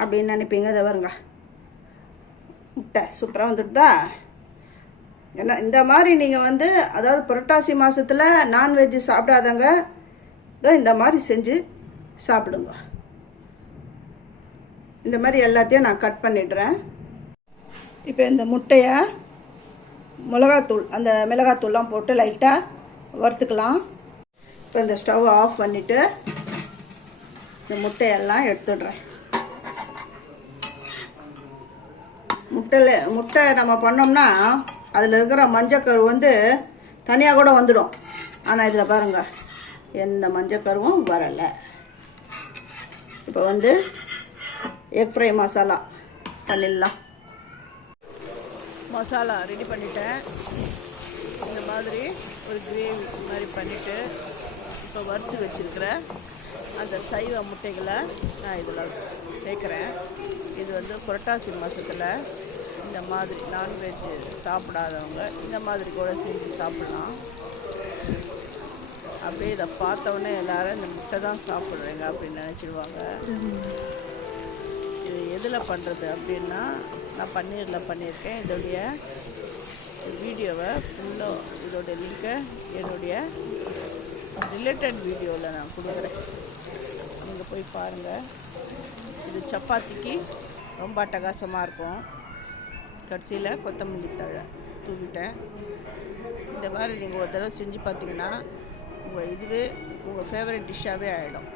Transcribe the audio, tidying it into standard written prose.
அப்படின்னு நினைப்பீங்க. இதை வருங்க, முட்டை சூப்பராக வந்துடுதா. ஏன்னா இந்த மாதிரி நீங்கள் வந்து அதாவது புரட்டாசி மாதத்தில் நான்வெஜ்ஜு சாப்பிடாதங்க இதோ இந்த மாதிரி செஞ்சு சாப்பிடுங்க. இந்த மாதிரி எல்லாத்தையும் நான் கட் பண்ணிடுறேன். இப்போ இந்த முட்டையை மிளகாத்தூள் அந்த மிளகாத்தூள்லாம் போட்டு லைட்டாக வறுத்துக்கலாம். இப்போ இந்த ஸ்டவ் ஆஃப் பண்ணிவிட்டு இந்த முட்டையெல்லாம் எடுத்துடுறேன். முட்டை நம்ம பண்ணோம்னா அதில் இருக்கிற மஞ்சக்கரு வந்து தனியாக கூட வந்துடும். ஆனால் இதில் பாருங்கள் எந்த மஞ்சக்கருவும் வரலை. இப்போ வந்து எக் ஃப்ரை மசாலா பண்ணிடலாம். மசாலா ரெடி பண்ணிட்டேன். இந்த மாதிரி ஒரு கிரேவி மாதிரி பண்ணிவிட்டு இப்போ வறுத்து வச்சுருக்கிற அந்த சைவ முட்டைகளை நான் இதில் சேர்க்குறேன். இது வந்து புரட்டாசி மாதத்தில் இந்த மாதிரி நான்வெஜ்ஜு சாப்பிடாதவங்க இந்த மாதிரி கூட செஞ்சு சாப்பிட்லாம். அப்படியே இதை பார்த்தோன்னே எல்லோரும் இந்த முட்டை தான் சாப்பிட்றீங்க அப்படின்னு நினச்சிடுவாங்க. இது எதில் பண்ணுறது அப்படின்னா நான் பன்னீரில் பண்ணியிருக்கேன். இதோடைய வீடியோவை ஃபுல்லாக இதோடைய லிங்கை என்னுடைய ரிலேட்டட் வீடியோவில் நான் கொடுக்குறேன், நீங்கள் போய் பாருங்கள். இது சப்பாத்திக்கு ரொம்ப அட்டகாசமாக இருக்கும். கடைசியில் கொத்தமல்லி தழை தூவிட்டேன். இந்த மாதிரி நீங்கள் ஒரு தடவை செஞ்சு பார்த்தீங்கன்னா இதுவே உங்கள் ஃபேவரட் டிஷ்ஷாகவே ஆகிடும்.